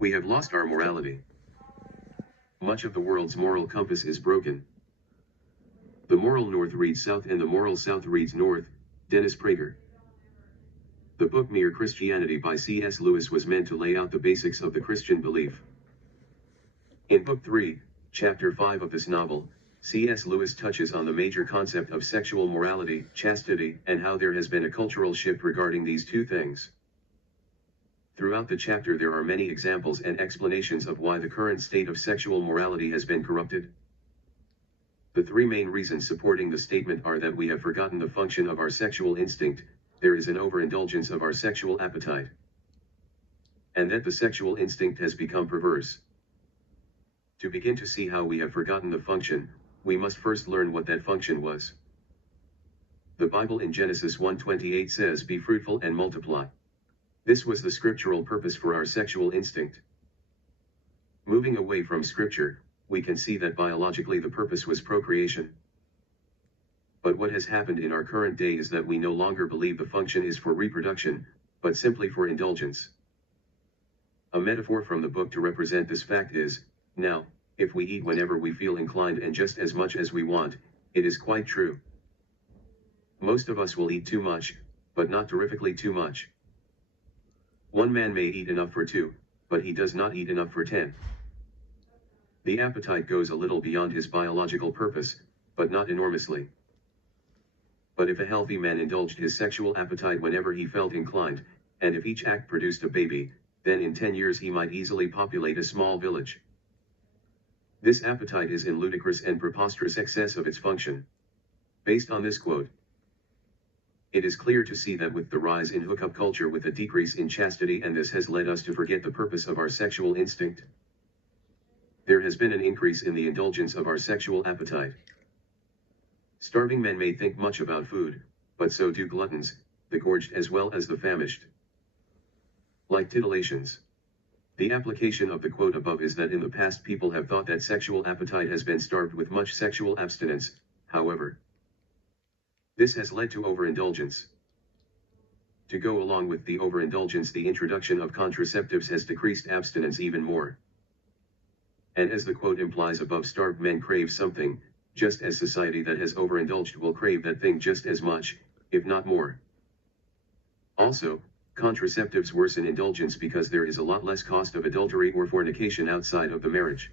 We have lost our morality. Much of the world's moral compass is broken. The moral north reads south and the moral south reads north. Dennis Prager. The book Mere Christianity by C.S. Lewis was meant to lay out the basics of the Christian belief. In Book 3, Chapter 5 of this novel, C.S. Lewis touches on the major concept of sexual morality, chastity, and how there has been a cultural shift regarding these two things. Throughout the chapter there are many examples and explanations of why the current state of sexual morality has been corrupted. The three main reasons supporting the statement are that we have forgotten the function of our sexual instinct, there is an overindulgence of our sexual appetite, and that the sexual instinct has become perverse. To begin to see how we have forgotten the function, we must first learn what that function was. The Bible in Genesis 1:28 says, "Be fruitful and multiply." This was the scriptural purpose for our sexual instinct. Moving away from scripture, we can see that biologically the purpose was procreation. But what has happened in our current day is that we no longer believe the function is for reproduction, but simply for indulgence. A metaphor from the book to represent this fact is, now, if we eat whenever we feel inclined and just as much as we want, it is quite true. Most of us will eat too much, but not terrifically too much. One man may eat enough for two, but he does not eat enough for 10. The appetite goes a little beyond his biological purpose, but not enormously. But if a healthy man indulged his sexual appetite whenever he felt inclined, and if each act produced a baby, then in 10 years he might easily populate a small village. This appetite is in ludicrous and preposterous excess of its function. Based on this quote, it is clear to see that with the rise in hookup culture with a decrease in chastity, and this has led us to forget the purpose of our sexual instinct, there has been an increase in the indulgence of our sexual appetite. Starving men may think much about food, but so do gluttons, the gorged as well as the famished. Like titillations. The application of the quote above is that in the past people have thought that sexual appetite has been starved with much sexual abstinence, however. This has led to overindulgence. To go along with the overindulgence, the introduction of contraceptives has decreased abstinence even more. And as the quote implies above, starved men crave something, just as society that has overindulged will crave that thing just as much, if not more. Also, contraceptives worsen indulgence because there is a lot less cost of adultery or fornication outside of the marriage.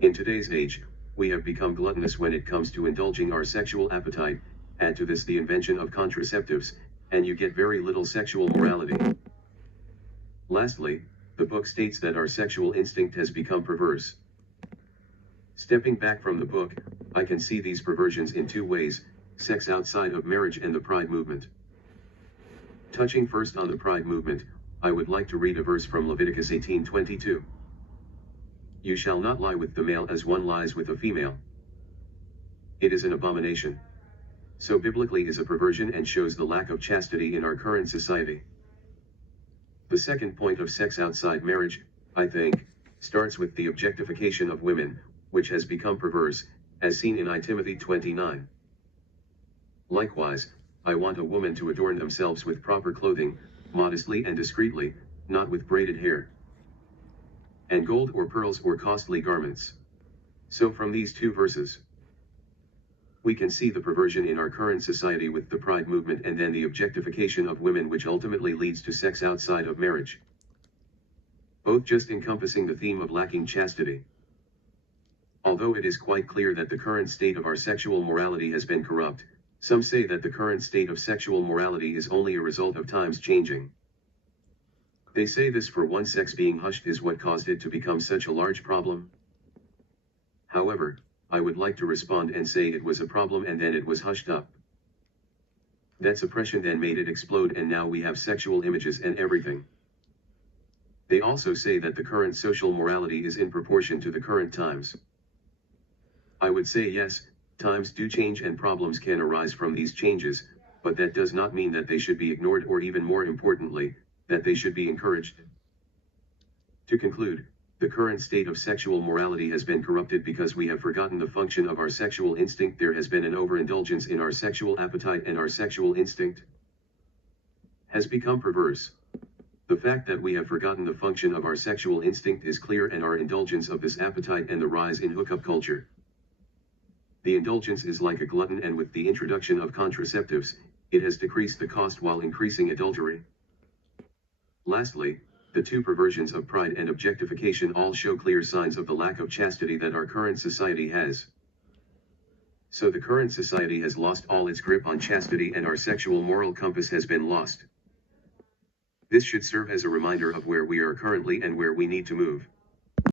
In today's age, we have become gluttonous when it comes to indulging our sexual appetite. Add to this the invention of contraceptives, and you get very little sexual morality. Lastly, the book states that our sexual instinct has become perverse. Stepping back from the book, I can see these perversions in two ways: sex outside of marriage and the Pride movement. Touching first on the Pride movement, I would like to read a verse from Leviticus 18:22. You shall not lie with the male as one lies with a female. It is an abomination. So biblically is a perversion and shows the lack of chastity in our current society. The second point of sex outside marriage, I think, starts with the objectification of women, which has become perverse, as seen in I Timothy 2:9. Likewise, I want a woman to adorn themselves with proper clothing, modestly and discreetly, not with braided hair, and gold or pearls or costly garments. So from these two verses, we can see the perversion in our current society with the Pride movement, and then the objectification of women, which ultimately leads to sex outside of marriage. Both just encompassing the theme of lacking chastity. Although it is quite clear that the current state of our sexual morality has been corrupt, some say that the current state of sexual morality is only a result of times changing. They say this for one, sex being hushed is what caused it to become such a large problem. However, I would like to respond and say it was a problem and then it was hushed up. That suppression then made it explode, and now we have sexual images and everything. They also say that the current social morality is in proportion to the current times. I would say yes, times do change and problems can arise from these changes, but that does not mean that they should be ignored, or even more importantly, that they should be encouraged. To conclude, the current state of sexual morality has been corrupted because we have forgotten the function of our sexual instinct. There has been an overindulgence in our sexual appetite, and our sexual instinct has become perverse. The fact that we have forgotten the function of our sexual instinct is clear, and our indulgence of this appetite and the rise in hookup culture. The indulgence is like a glutton, and with the introduction of contraceptives, it has decreased the cost while increasing adultery. Lastly, the two perversions of pride and objectification all show clear signs of the lack of chastity that our current society has. So the current society has lost all its grip on chastity, and our sexual moral compass has been lost. This should serve as a reminder of where we are currently and where we need to move.